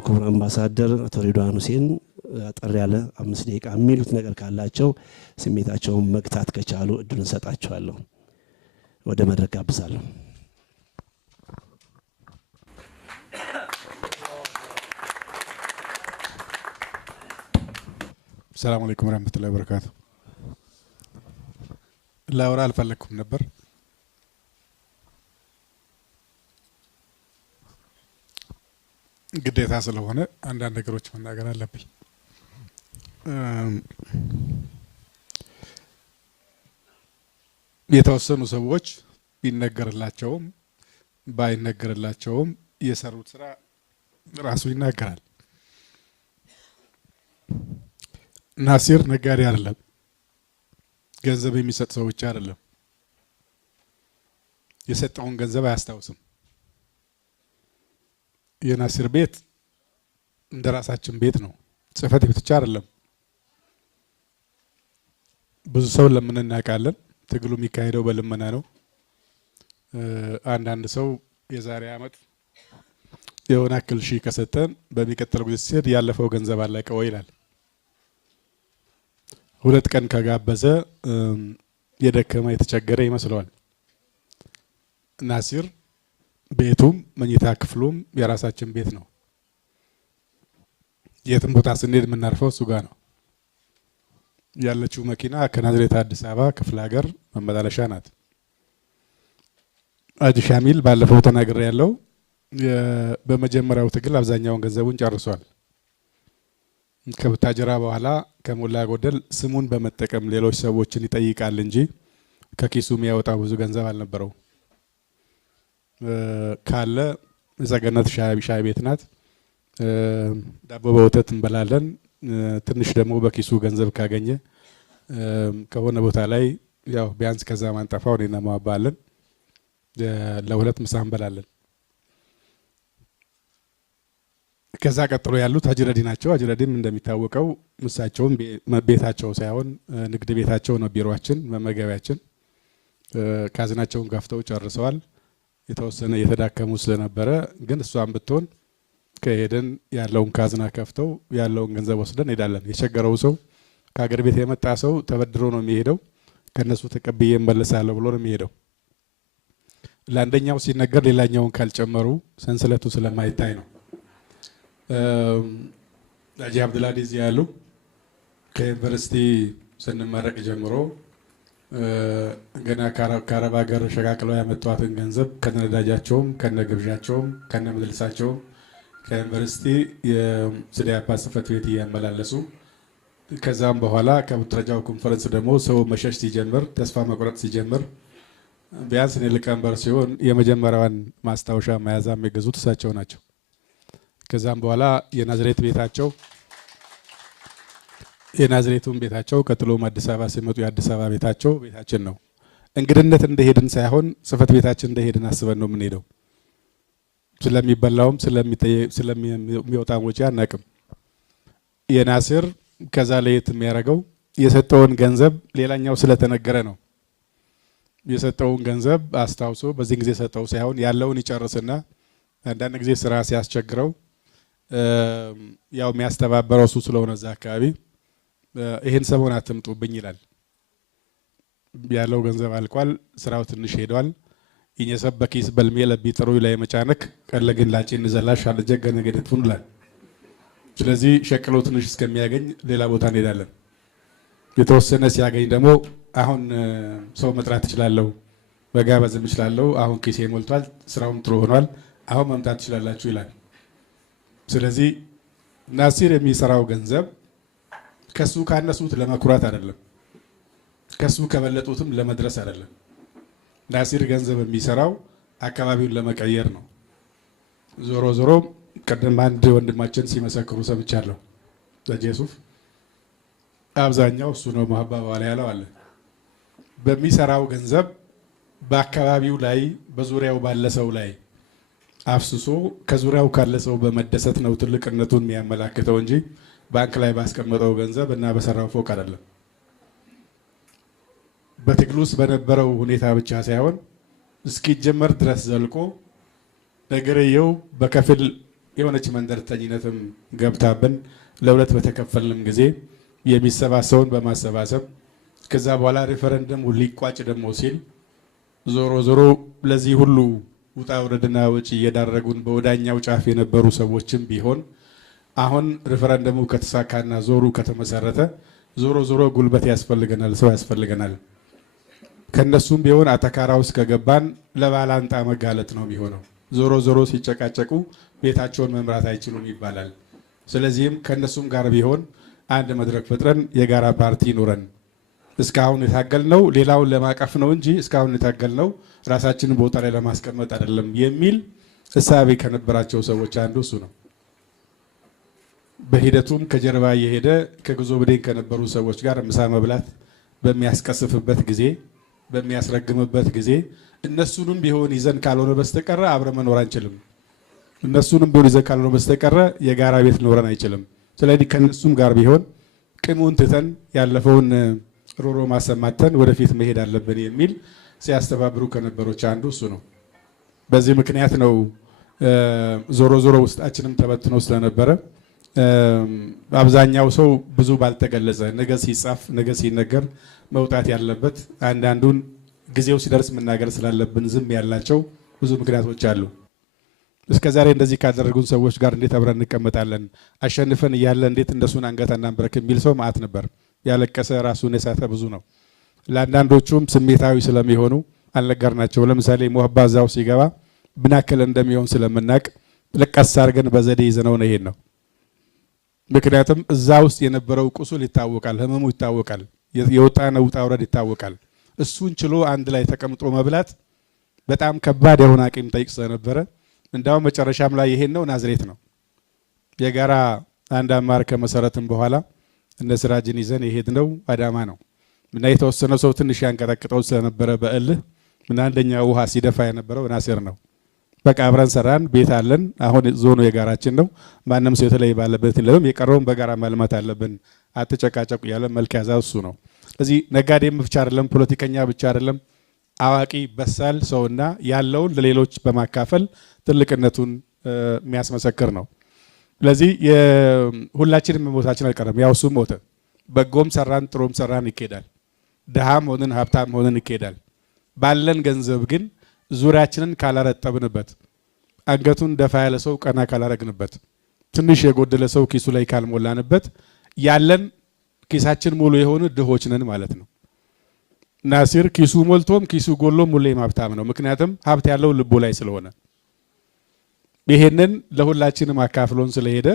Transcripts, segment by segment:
ክቡር አምባሳደር አቶ ሬድዋን ሁሴን አጠር ያለ 5 ደቂቃ የሚሉት ነገር ካላቸው ስሜታቸውን መግታት ከቻሉ እድሉን ሰጣቸዋለሁ። ወደ መድረክ ጋብዛለሁ። ሰላም አለይኩም ወራህመቱላሂ ወበረካቱ። ላውራ አልፈለኩም ነበር ግዴታ ስለሆነ አንዳንድ ነገሮች መናገር አለብኝ። የተወሰኑ ሰዎች ቢነገርላቸውም ባይነገርላቸውም የሰሩት ስራ ራሱ ይናገራል። ናሲር ነጋዴ አይደለም፣ ገንዘብ የሚሰጥ ሰው ብቻ አይደለም። የሰጠውን ገንዘብ አያስታውስም። የናሲር ቤት እንደራሳችን ቤት ነው። ጽፈት ቤት ብቻ አይደለም። ብዙ ሰው ለምን እናውቃለን። ትግሉ የሚካሄደው በልመና ነው። አንዳንድ ሰው የዛሬ አመት የሆነ አክል ሺህ ከሰጠን በሚቀጥለው ጊዜ ሲሄድ ያለፈው ገንዘብ አለቀ ወይ ይላል። 2 ቀን ከጋበዘ የደከመ የተቸገረ ይመስለዋል። ናሲር ቤቱም መኝታ ክፍሉም የራሳችን ቤት ነው። የትም ቦታ ስንሄድ የምናርፈው እሱ ጋር ነው። ያለችው መኪና ከናዝሬት አዲስ አበባ ክፍለ ሀገር መመላለሻ ናት። አጂ ሻሚል ባለፈው ተናግሬ ያለው በመጀመሪያው ትግል አብዛኛውን ገንዘቡን ጨርሷል። ከቡታጀራ በኋላ ከሞላ ጎደል ስሙን በመጠቀም ሌሎች ሰዎችን ይጠይቃል እንጂ ከኪሱ የሚያወጣው ብዙ ገንዘብ አልነበረው። ካለ ዘገነት ሻይ ቤት ናት። ዳቦ በወተት እንበላለን። ትንሽ ደግሞ በኪሱ ገንዘብ ካገኘ ከሆነ ቦታ ላይ ያው ቢያንስ ከዛ ማንጠፋው እኔና ማባለን ለሁለት ምሳ እንበላለን። ከዛ ቀጥሎ ያሉት አጅረዲ ናቸው። አጅረዲም እንደሚታወቀው ምሳቸውን ቤታቸው ሳይሆን ንግድ ቤታቸው ነው ቢሮአችን መመገቢያችን። ካዝናቸውን ጋፍተው ጨርሰዋል። የተወሰነ የተዳከሙ ስለነበረ ግን እሷን ብትሆን ከሄደን ያለውን ካዝና ከፍተው ያለውን ገንዘብ ወስደን ሄዳለን። የቸገረው ሰው ከሀገር ቤት የመጣ ሰው ተበድሮ ነው የሚሄደው። ከነሱ ተቀብዬ እመለሳለሁ ብሎ ነው የሚሄደው። ለአንደኛው ሲነገር ሌላኛውን ካልጨመሩ ሰንሰለቱ ስለማይታይ ነው። አጂ አብዱልአዚዝ ያሉ ከዩኒቨርሲቲ ስንመረቅ ጀምሮ ገና ከአረብ ሀገር ሸቃቅለው ያመጧትን ገንዘብ ከነዳጃቸውም ከነግብዣቸውም ከነመድልሳቸውም ከዩኒቨርሲቲ የስዳያፓ ጽሕፈት ቤት እያመላለሱ ከዛም በኋላ ከቡትረጃው ኮንፈረንስ ደግሞ ሰው መሸሽ ሲጀምር ተስፋ መቁረጥ ሲጀምር ቢያንስ እኔ ሊቀመንበር ሲሆን የመጀመሪያዋን ማስታወሻ መያዛም የገዙት እሳቸው ናቸው። ከዛም በኋላ የናዝሬት ቤታቸው የናዝሬቱን ቤታቸው ቀጥሎም አዲስ አበባ ሲመጡ የአዲስ አበባ ቤታቸው ቤታችን ነው። እንግድነት እንደሄድን ሳይሆን ጽሕፈት ቤታችን እንደሄድን አስበን ነው የምንሄደው። ስለሚበላውም ስለሚወጣም ወጪ አናቅም። የናሲር ከዛ ለየት የሚያደርገው የሰጠውን ገንዘብ ሌላኛው ስለተነገረ ነው። የሰጠውን ገንዘብ አስታውሶ በዚህ ጊዜ ሰጠው ሳይሆን ያለውን ይጨርስና አንዳንድ ጊዜ ስራ ሲያስቸግረው ያው የሚያስተባበረው እሱ ስለሆነ እዛ አካባቢ ይሄን ሰሞን አትምጡብኝ ይላል። ያለው ገንዘብ አልቋል፣ ስራው ትንሽ ሄዷል። ይነሰብ በኪስ በልሜ ለቢጥሩ ላይ መጫነክ ቀለግን ላጪ እንዘላሽ አልጀገነ ገደትፉን ይላል። ስለዚህ ሸቅሎ ትንሽ እስከሚያገኝ ሌላ ቦታ እንሄዳለን። የተወሰነ ሲያገኝ ደግሞ አሁን ሰው መጥራት እችላለሁ፣ መጋበዝም እችላለሁ፣ አሁን ኪሴ ሞልቷል፣ ስራውም ጥሩ ሆኗል፣ አሁን መምጣት ትችላላችሁ ይላል። ስለዚህ ናሲር የሚሰራው ገንዘብ ከሱ ካነሱት ለመኩራት አይደለም፣ ከሱ ከበለጡትም ለመድረስ አይደለም። ናሲር ገንዘብ የሚሰራው አካባቢውን ለመቀየር ነው። ዞሮ ዞሮ ቀደም አንድ ወንድማችን ሲመሰክሩ ሰምቻለሁ። ለጄሱፍ አብዛኛው እሱ ነው መሐባ ባለ ያለው አለ። በሚሰራው ገንዘብ በአካባቢው ላይ በዙሪያው ባለ ሰው ላይ አፍስሶ ከዙሪያው ካለ ሰው በመደሰት ነው ትልቅነቱን የሚያመላክተው እንጂ ባንክ ላይ ባስቀመጠው ገንዘብ እና በሰራው ፎቅ አይደለም። በትግሉስ በነበረው ሁኔታ ብቻ ሳይሆን እስኪጀመር ድረስ ዘልቆ ነገርየው በከፊል የሆነች መንደርተኝነትም ገብታብን ለሁለት በተከፈልንም ጊዜ የሚሰባሰውን በማሰባሰብ ከዛ በኋላ ሪፈረንደም ሊቋጭ ደግሞ ሲል ዞሮ ለዚህ ሁሉ ውጣ ውረድና ወጪ እየዳረጉን በወዳኛው ጫፍ የነበሩ ሰዎችም ቢሆን አሁን ሪፈረንደሙ ከተሳካና ዞሩ ከተመሰረተ ዞሮ ጉልበት ያስፈልገናል፣ ሰው ያስፈልገናል። ከነሱም ቢሆን አተካራ ውስጥ ከገባን ለባላንጣ መጋለጥ ነው የሚሆነው። ዞሮ ሲጨቃጨቁ ቤታቸውን መምራት አይችሉም ይባላል። ስለዚህም ከነሱም ጋር ቢሆን አንድ መድረክ ፈጥረን የጋራ ፓርቲ ኑረን እስካሁን የታገልነው ሌላውን ለማቀፍ ነው እንጂ እስካሁን የታገልነው ራሳችንን ቦታ ላይ ለማስቀመጥ አይደለም የሚል እሳቤ ከነበራቸው ሰዎች አንዱ እሱ ነው። በሂደቱም ከጀርባ የሄደ ከጉዞ ብዴን ከነበሩ ሰዎች ጋር ምሳ መብላት በሚያስቀስፍበት ጊዜ በሚያስረግምበት ጊዜ እነሱንም ቢሆን ይዘን ካልሆነ በስተቀረ አብረ መኖር አንችልም። እነሱንም ቢሆን ይዘን ካልሆነ በስተቀረ የጋራ ቤት ኖረን አይችልም። ስለዚህ ከነሱም ጋር ቢሆን ቅሙን ትተን ያለፈውን ሮሮ ማሰማተን ወደፊት መሄድ አለብን የሚል ሲያስተባብሩ ከነበሮች አንዱ እሱ ነው። በዚህ ምክንያት ነው ዞሮ ውስጣችንም ተበትኖ ስለነበረ አብዛኛው ሰው ብዙ ባልተገለጸ ነገ ሲጻፍ ነገ ሲነገር መውጣት ያለበት አንዳንዱን ጊዜው ሲደርስ መናገር ስላለብን ዝም ያላቸው ብዙ ምክንያቶች አሉ። እስከዛሬ እንደዚህ ካደረጉን ሰዎች ጋር እንዴት አብረን እንቀመጣለን? አሸንፈን እያለ እንዴት እንደሱን አንገት አናንበረክ የሚል ሰው ማአት ነበር። ያለቀሰ ራሱን የሳተ ብዙ ነው። ለአንዳንዶቹም ስሜታዊ ስለሚሆኑ አልነገርናቸው። ለምሳሌ ሙሀባ እዛው ሲገባ ብናክል እንደሚሆን ስለምናቅ ለቀስ አድርገን በዘዴ ይዘነው ነው ይሄን ነው። ምክንያቱም እዛ ውስጥ የነበረው ቁስል ይታወቃል፣ ህመሙ ይታወቃል፣ የወጣነው ውጣ ውረድ ይታወቃል። እሱን ችሎ አንድ ላይ ተቀምጦ መብላት በጣም ከባድ የሆነ አቅም ጠይቅ ስለነበረ እንዳውም መጨረሻም ላይ ይሄን ነው ናዝሬት ነው የጋራ አንድ አማር ከመሰረትም በኋላ እነ ስራጅን ይዘን የሄድነው አዳማ ነው እና የተወሰነ ሰው ትንሽ ያንቀጠቅጠው ስለነበረ በእልህ ምን አንደኛ ውሃ ሲደፋ የነበረው ናስር ነው። በቃ አብረን ሰራን፣ ቤት አለን። አሁን ዞኑ የጋራችን ነው። ማንም ሰው የተለየ ባለበት የለም። የቀረውን በጋራ ማልማት አለብን፣ አትጨቃጨቁ ያለ መልክ ያዛው እሱ ነው። ስለዚህ ነጋዴም ብቻ አይደለም፣ ፖለቲከኛ ብቻ አይደለም፣ አዋቂ በሳል ሰውና ያለውን ለሌሎች በማካፈል ትልቅነቱን የሚያስመሰክር ነው። ስለዚህ ሁላችንም መሞታችን አልቀረም። ያው እሱም ሞተ። በጎም ሰራን ጥሩም ሰራን ይኬዳል። ድሃም ሆነን ሀብታም ሆነን ይኬዳል። ባለን ገንዘብ ግን ዙሪያችንን ካላረጠብንበት፣ አንገቱን ደፋ ያለ ሰው ቀና ካላረግንበት፣ ትንሽ የጎደለ ሰው ኪሱ ላይ ካልሞላንበት ያለን ኪሳችን ሙሉ የሆኑ ድሆች ነን ማለት ነው። ናሲር ኪሱ ሞልቶም ኪሱ ጎሎም ሁሌም ሀብታም ነው። ምክንያቱም ሀብት ያለው ልቡ ላይ ስለሆነ ይሄንን ለሁላችንም አካፍሎን ስለሄደ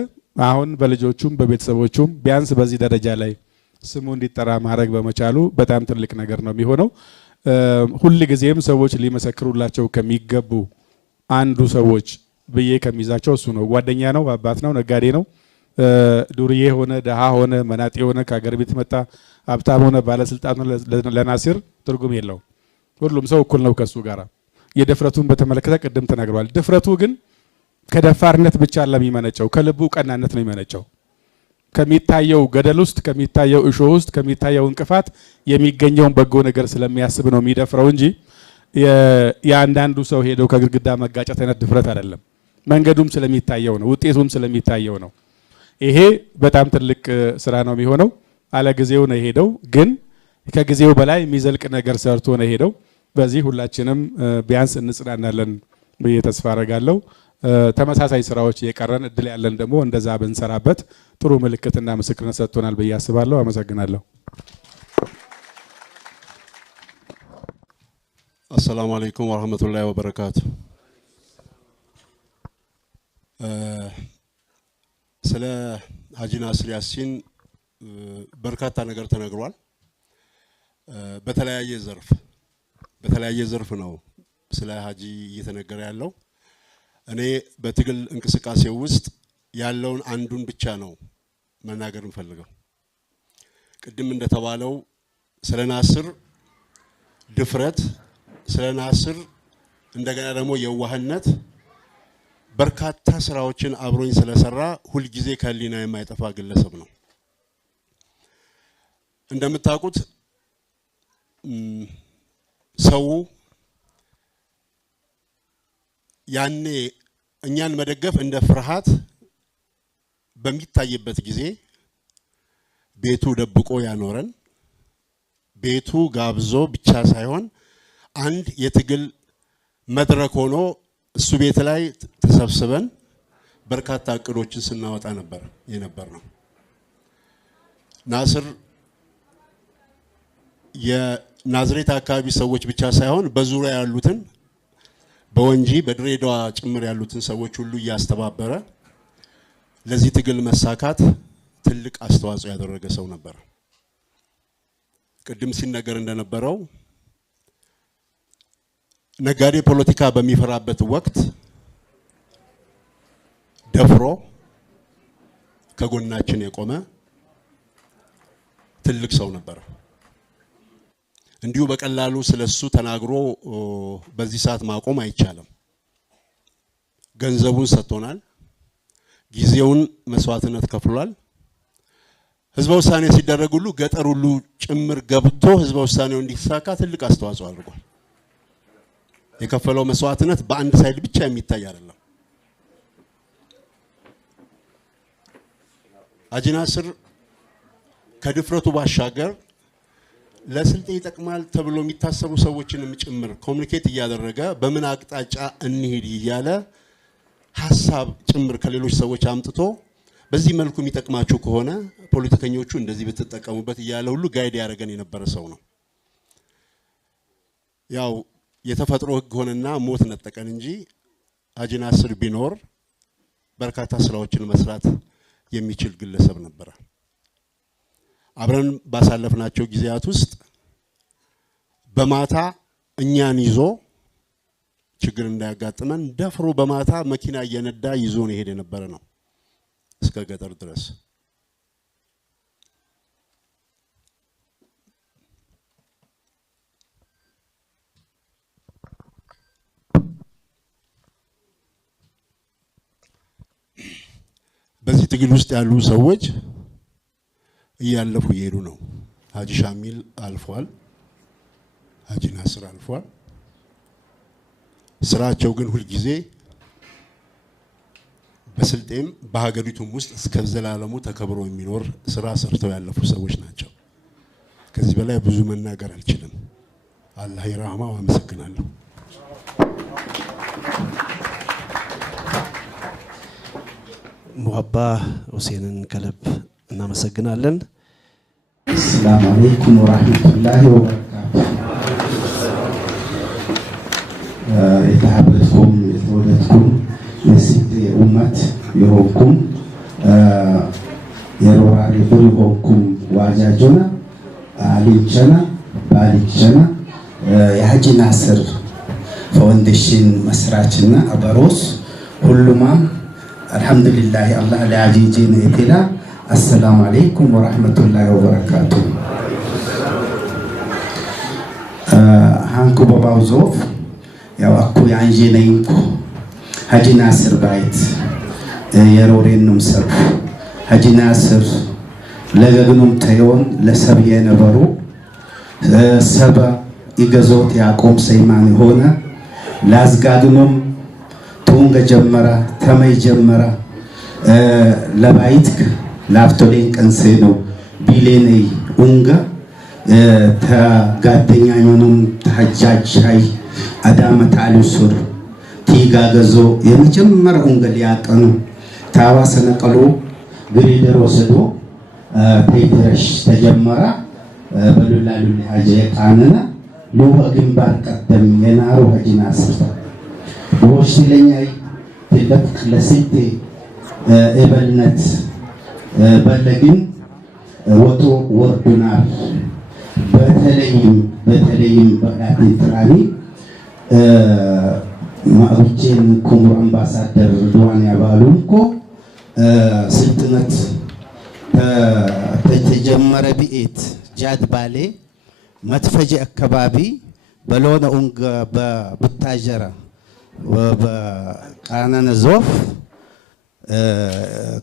አሁን በልጆቹም በቤተሰቦቹም ቢያንስ በዚህ ደረጃ ላይ ስሙ እንዲጠራ ማድረግ በመቻሉ በጣም ትልቅ ነገር ነው የሚሆነው። ሁል ጊዜም ሰዎች ሊመሰክሩላቸው ከሚገቡ አንዱ ሰዎች ብዬ ከሚይዛቸው እሱ ነው። ጓደኛ ነው፣ አባት ነው፣ ነጋዴ ነው። ዱርዬ ሆነ ደሃ ሆነ መናጤ ሆነ ከሀገር ቤት መጣ ሀብታም ሆነ ባለስልጣን ለናሲር ትርጉም የለውም። ሁሉም ሰው እኩል ነው ከሱ ጋር። የድፍረቱን በተመለከተ ቅድም ተናግሯል። ድፍረቱ ግን ከደፋርነት ብቻ ለሚመነጨው ከልቡ ቀናነት ነው የሚመነጨው። ከሚታየው ገደል ውስጥ ከሚታየው እሾህ ውስጥ ከሚታየው እንቅፋት የሚገኘውን በጎ ነገር ስለሚያስብ ነው የሚደፍረው እንጂ የአንዳንዱ ሰው ሄደው ከግድግዳ መጋጨት አይነት ድፍረት አይደለም። መንገዱም ስለሚታየው ነው፣ ውጤቱም ስለሚታየው ነው። ይሄ በጣም ትልቅ ስራ ነው የሚሆነው። አለ ጊዜው ነው የሄደው፣ ግን ከጊዜው በላይ የሚዘልቅ ነገር ሰርቶ ነው የሄደው። በዚህ ሁላችንም ቢያንስ እንጽናናለን ብዬ ተስፋ አደርጋለሁ። ተመሳሳይ ስራዎች የቀረን እድል ያለን ደግሞ እንደዛ ብንሰራበት ጥሩ ምልክትና ምስክርነት ሰጥቶናል ብዬ አስባለሁ። አመሰግናለሁ። አሰላሙ አለይኩም ወራህመቱላሂ ወበረካቱ። ስለ ሀጂ ናስር ያሲን በርካታ ነገር ተነግሯል። በተለያየ ዘርፍ ነው ስለ ሀጂ እየተነገረ ያለው። እኔ በትግል እንቅስቃሴ ውስጥ ያለውን አንዱን ብቻ ነው መናገር እንፈልገው። ቅድም እንደተባለው ስለ ናስር ድፍረት፣ ስለ ናስር እንደገና ደግሞ የዋህነት በርካታ ስራዎችን አብሮኝ ስለሰራ ሁል ጊዜ ከሊና የማይጠፋ ግለሰብ ነው። እንደምታውቁት ሰው ያኔ እኛን መደገፍ እንደ ፍርሃት በሚታይበት ጊዜ ቤቱ ደብቆ ያኖረን ቤቱ ጋብዞ ብቻ ሳይሆን አንድ የትግል መድረክ ሆኖ እሱ ቤት ላይ ተሰብስበን በርካታ እቅዶችን ስናወጣ የነበርነው ናስር የናዝሬት አካባቢ ሰዎች ብቻ ሳይሆን በዙሪያ ያሉትን በወንጂ በድሬዳዋ ጭምር ያሉትን ሰዎች ሁሉ ያስተባበረ ለዚህ ትግል መሳካት ትልቅ አስተዋጽኦ ያደረገ ሰው ነበር። ቅድም ሲነገር እንደነበረው ነጋዴ ፖለቲካ በሚፈራበት ወቅት ደፍሮ ከጎናችን የቆመ ትልቅ ሰው ነበር። እንዲሁ በቀላሉ ስለሱ ተናግሮ በዚህ ሰዓት ማቆም አይቻልም። ገንዘቡን ሰጥቶናል፣ ጊዜውን መስዋዕትነት ከፍሏል። ህዝበ ውሳኔ ሲደረግ ሁሉ ገጠር ሁሉ ጭምር ገብቶ ህዝበ ውሳኔው እንዲሳካ ትልቅ አስተዋጽኦ አድርጓል። የከፈለው መስዋዕትነት በአንድ ሳይድ ብቻ የሚታይ አይደለም። ሀጂ ናስር ከድፍረቱ ባሻገር ለስልጤ ይጠቅማል ተብሎ የሚታሰቡ ሰዎችንም ጭምር ኮሙኒኬት እያደረገ በምን አቅጣጫ እንሂድ እያለ ሐሳብ ጭምር ከሌሎች ሰዎች አምጥቶ በዚህ መልኩ የሚጠቅማችሁ ከሆነ ፖለቲከኞቹ እንደዚህ ብትጠቀሙበት እያለ ሁሉ ጋይድ ያደረገን የነበረ ሰው ነው። ያው የተፈጥሮ ህግ ሆነና ሞት ነጠቀን እንጂ ሀጂ ናስር ቢኖር በርካታ ስራዎችን መስራት የሚችል ግለሰብ ነበር። አብረን ባሳለፍናቸው ጊዜያት ውስጥ በማታ እኛን ይዞ ችግር እንዳያጋጥመን ደፍሮ በማታ መኪና እየነዳ ይዞን ይሄድ የነበረ ነው እስከ ገጠር ድረስ። በዚህ ትግል ውስጥ ያሉ ሰዎች እያለፉ ይሄዱ ነው። ሀጂ ሻሚል አልፏል፣ ሀጂ ናስር አልፏል። ስራቸው ግን ሁሉ ጊዜ በስልጤም በሀገሪቱም ውስጥ እስከ ዘላለሙ ተከብሮ የሚኖር ስራ ሰርተው ያለፉ ሰዎች ናቸው። ከዚህ በላይ ብዙ መናገር አልችልም። አላህ ይራህማው። አመሰግናለሁ። ሙሀባ ሁሴንን ከልብ እናመሰግናለን። አሰላሙ አለይኩም ወራህመቱላሂ ወበረካቱ። የተሐበትኩም የተወለድኩም የስልጤ ኡመት የሆንኩም የሮራሪ ቡሪ ሆንኩም ዋጃጆና አሊንቸና ባሊቸና የሀጂ ናስር ፋውንዴሽን መስራችና አበሮስ ሁሉማም አልሐምዱሊላህ አላህ ለአጂጂን ኢቴላ አሰላሙ አለይኩም ወራህመቱላሂ ወበረካቱ። ሃንኩ በባው ዞፍ ያው አኩ ያንጂ ነይንኩ ሀጂ ናስር ባይት የሮሬንም ሰብ ሀጂ ናስር ለገግኑም ተዮን ለሰብ የነበሩ ሰባ ይገዞት ያቆም ሰይማን ሆነ ላዝጋግኑም ቱንገ ጀመረ ተመይ ጀመረ ለባይት ላፍቶሌን ቀንሴኖ ቢሌኔ ኡንጋ ተጋደኛኙንም ተሐጃጅ አዳመት አሉሱር ቲጋገዞ የመጀመር ኡንጋ ሊያቀኑ ታዋሰነቀሎ ግሪደር ወሰዶ ተይተረሽ ተጀመረ በሉላሉ ሀጂ ቃነና ሉህ ግንባር ቀደም የናሩ ሀጂ ናስር ወሽለኛይ ትልቅ ለስልጤ እበልነት በለግን ወጦ ወርዱናል። በተለይም በላቲን ትራኒ ማብቼን ኩሙር አምባሳደር ዱዋን ያባሉንኮ ስልጥነት ተጀመረ ቢኤት ጃድ ባሌ መትፈጀ አካባቢ በሎነ ኡንገ በቡታጀራ በቃናነ ዞፍ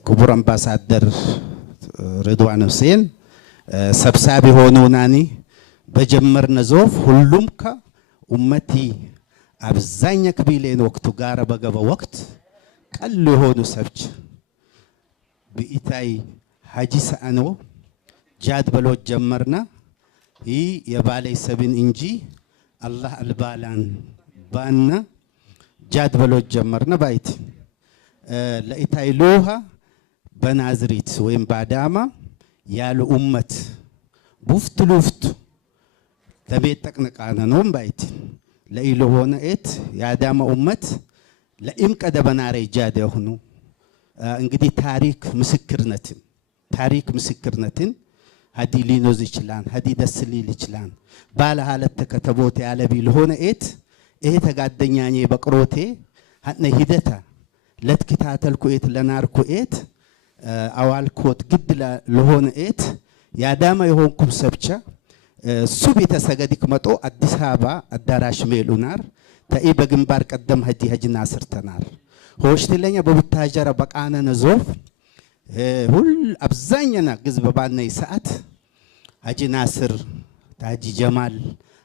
ክቡር አምባሳደር ሬድዋን ሁሴን ሰብሳቢ ሆኖናኒ በጀመርነ ዞፍ ሁሉም ከኡመቲ አብዛኛ ክቢሌን ወቅቱ ጋር በገበ ወቅት ቀል የሆኑ ሰብች በኢታይ ሀጂ ሰአኖ ጃድ በሎ ጀመርና ይህ የባሌ ሰብን እንጂ አላህ አልባላን ባና ጃድ በሎ ጀመርና ባይት ለኢታይ ሎሃ በናዝሪት ወይም ባዳማ ያሉ ኡመት ቡፍት ሉፍት ተቤት ተቅነቃነ ነው ባይት ለኢሎ ሆነ ኤት ያዳማ ኡመት ለኢም ቀደ በናሬ ጃድ የሆኑ እንግዲህ ታሪክ ምስክርነትን ሀዲ ሊኖዝ ይችላል ሀዲ ደስ ሊል ይችላል ባለ ሐለት ከተቦት ያለ ቢል ሆነ ኤት ይሄ ተጋደኛኔ በቅሮቴ ሀነ ሂደታ ለትክታተልኩ ኤት ለናርኩ ኤት አዋልኮት ግድ ለሆነ ኤት ያዳማ የሆንኩም ሰብቻ ሱብ የተሰገዲክ መጦ አዲስ አበባ አዳራሽ ሜሉናር ተኢ በግንባር ቀደም ሀጂ ናስር ተናር ሆሽትለኛ በቡታጀራ በቃነ ነዞፍ ሁል አብዛኛና ግዝበ ባነይ ሰዓት ሀጂ ናስር ታጂ ጀማል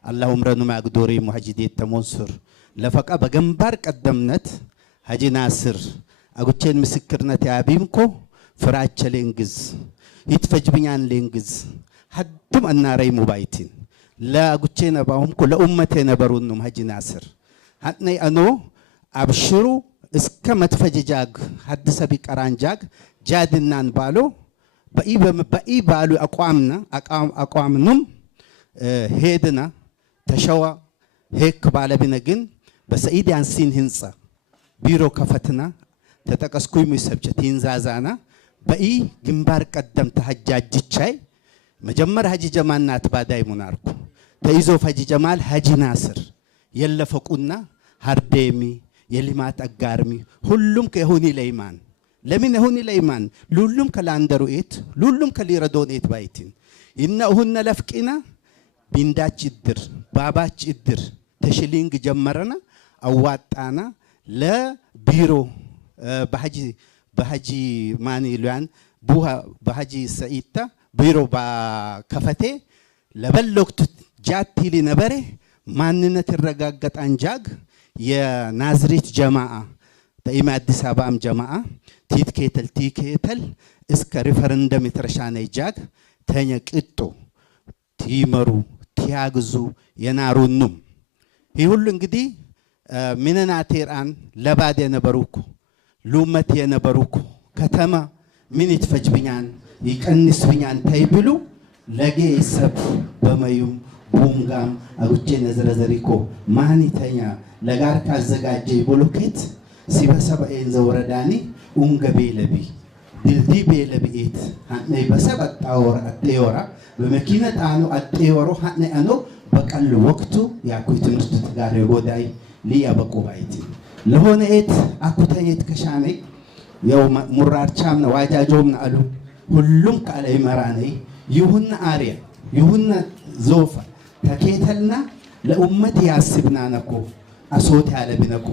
አላህ ዑምረኑ ማግዶሪ ሙሐጂ ዴት ተሞንሱር ለፈቃ በግንባር ቀደምነት ሀጂ ናስር አጉቼን ምስክርነት ያቢምኮ ፍራቸ ሌንግዝ ይትፈጅብኛን ሌንግዝ ሀድም አናረይ ሙባይቲን ለአጉቼ ነባሁምኮ ለኡመቴ ነበሩንም ሀጂ ናስር ሀጥነይ አኖ አብሽሩ እስከ መትፈጅጃግ ሀድሰ ቢቀራንጃግ ጃድናን ባሎ በኢ ባሉ አቋምኑም ሄድና ተሸዋ ሄክ ባለቢነ ግን በሰኢድ ያንሲን ህንፃ ቢሮ ከፈትና ተጠቀስኩኝ ሚሰብቸት ይንዛዛና በኢ ግንባር ቀደም ተሐጃጅቻይ መጀመር ሀጂ ጀማናት ባዳይ ሙናርኩ ተይዞ ሀጂ ጀማል ሀጂ ናስር የለፈቁና ሀርዴሚ የሊማት አጋርሚ ሁሉም ከሁኒ ለይማን ለምን ሁኒ ለይማን ሉሉም ከላንደሩ ኤት ሉሉም ከሊረዶን ኤት ባይቲን እና ሁነ ለፍቂና ቢንዳች እድር ባባች እድር ተሽሊንግ ጀመረና አዋጣና ለቢሮ በሀጂ ማን ይሉያን ቡሃ በሀጂ ሰኢታ ቢሮ ባከፈቴ ለበለክቱ ጃቲሊ ነበረ ማንነት ይረጋገጥ አንጃግ የናዝሬት ጀማዓ በኢማ አዲስ አበባም ጀማዓ ቲኬተል እስከ ሪፈረንደም የተረሻነ ይጃግ ተኘቅጦ ቲመሩ ቲያግዙ የናሩኑም ይህ ሁሉ እንግዲህ ሚነና ቴራን ለባደ የነበሩኩ ሉመት የነበሩኩ ከተማ ምን ይትፈጅብኛን ይቀንስብኛን ተይብሉ ለጌ ሰብ በመዩም ቡንጋም አጉቼ ነዘረዘሪኮ ማኒተኛ ለጋር ካዘጋጀ ቦሎኬት ሲበሰበ እንዘወረዳኒ ኡንገ ቤለቢ ድልዲ ቤለቢኤት ሀነ በሰበ አጣወራ በመኪና ጣኑ አጣወሮ ሀነ አኖ በቀል ወቅቱ ያኩይ ትምህርት ጋር የጎዳይ ሊያበቁ ባይቲ ለሆነ ኤት አኩተኝት ከሻኔ ያው ሙራርቻም ነው ዋጃጆም አሉ ሁሉም ቃለ ይመራኔ ይሁን አሪያ ይሁን ዞፋ ተኬተልና ለኡመት ያስብና ነኮ አሶት ያለ ቢነኮ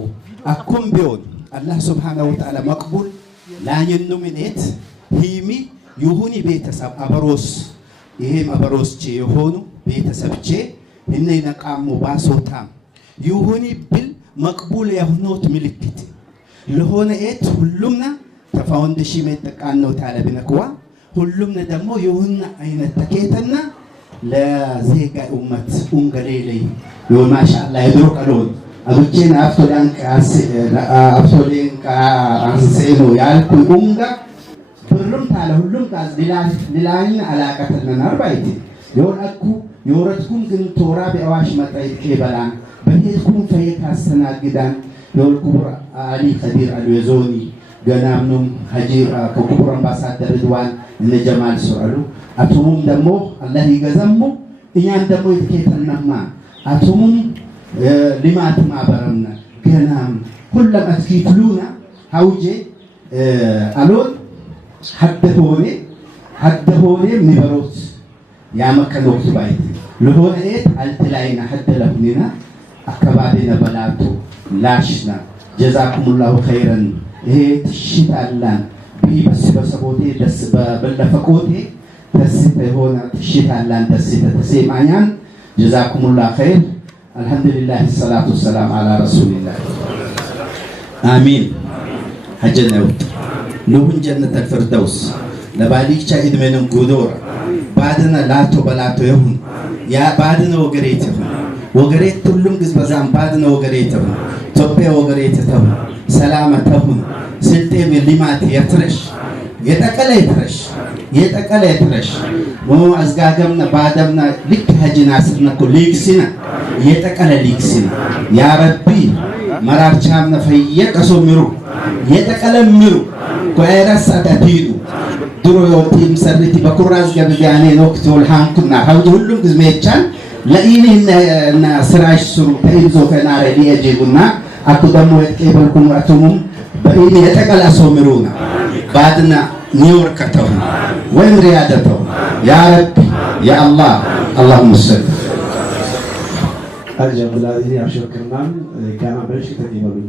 አኩም ቢሆን አላህ Subhanahu Wa Ta'ala መቅቡል ላኝኑ ምኔት ሂሚ ይሁን ቤተሰብ አበሮስ ይሄም አበሮስቼ የሆኑ ቤተሰብቼ እነ ነቃሙ ባሶታም ይሁን ብል መቅቡል የሆኑት ምልክት ለሆነ ኤት ሁሉምና ተፋውንድሺ መጠቃነው ታለ ቢነኮዋ ሁሉምና ደግሞ ይሁን አይነት ተኬተና ለዜጋ ኡመት ኡንገሌለይ ይሁን ማሻአላህ ይድሮ ቀሎን አጉቼን አፍቶሌን አንሴኖ ያልኩ ኡንጋ ሁሉም ታለ ሁሉም ጋዝ ሊላኝ አላቀተና አርባይቲ የወራኩ የወረትኩም ግን ቶራ በአዋሽ መጣይ ከበላን በሄድኩም ፈየት አስተናግዳን የወልኩብር አሊ ከዲር አልወዞኒ ገናምኑም ሀጂ ከኩብር አምባሳደር ድዋን እነ ጀማል ሱአሉ አቱሙም ደግሞ አላህ ይገዘሙ እኛን ደግሞ ይተከተናማ አቱሙም ሊማት ማበረምና ገናም ሁሉም አትኪፍሉና ሀውጄ አሎን ሐደ ሆኔ ሚበሮት ያመከኖት ባይት ለሆነ ኤት አልተላይና ሐደ ለሁኒና አከባቢና በላቱ ላሽና ጀዛኩሙላሁ ኸይረን ይሄ ትሽታላን ቢበስበሰቦቴ ደስ በለፈቆቴ ተስተ ሆነ ትሽታላን ደስ ተሰማኛን ጀዛኩሙላህ ኸይር። አልሐምዱሊላህ ሰላቱ ወሰላም አላ ረሱሊላህ አሚን። ሀጀና ይወጥ ለሁን ጀነተ ፊርደውስ ለባሊቻ ኢድሜንን ጉዶር ባድነ ላቶ በላቶ ይሁን ያ ባድነ ወገሬት ይሁን ወገሬት ሁሉም ግዝ በዛም ባድነ ወገሬት ይሁን ኢትዮጵያ ወገሬት ይሁን ሰላመት ይሁን ስልጤ ሊማት የትረሽ የጠቀለ ይትረሽ ሞ አዝጋገምና ባደምና ልክ ሀጂና ስነኩ ሊክሲና የጠቀለ ሊክሲና ያ ረቢ መራርቻም ነፈየቀሶ ምሩ የጠቀለ ምሩ ኮይራስ አዳዲዱ ድሮ የወቲም ሰሪቲ በኩራዝ ገብያኔ ወቅት ወልሃንኩና ሀውድ ሁሉም ግዝሜቻን ለኢኒ እና ስራሽ ስሩ ተይዞ ከናረ ሊያጂጉና አኩ ደሞ የቀበልኩም አቱሙም በኢኒ የጠቀለ ሶምሩና ባድና ኒውዮርክ ተው ወይም ሪያድ ተው ያ ረቢ ያ አላህ اللهم صل አጀብላ ይሄ አሽርክናን ጋና በሽ ተቀበሉኝ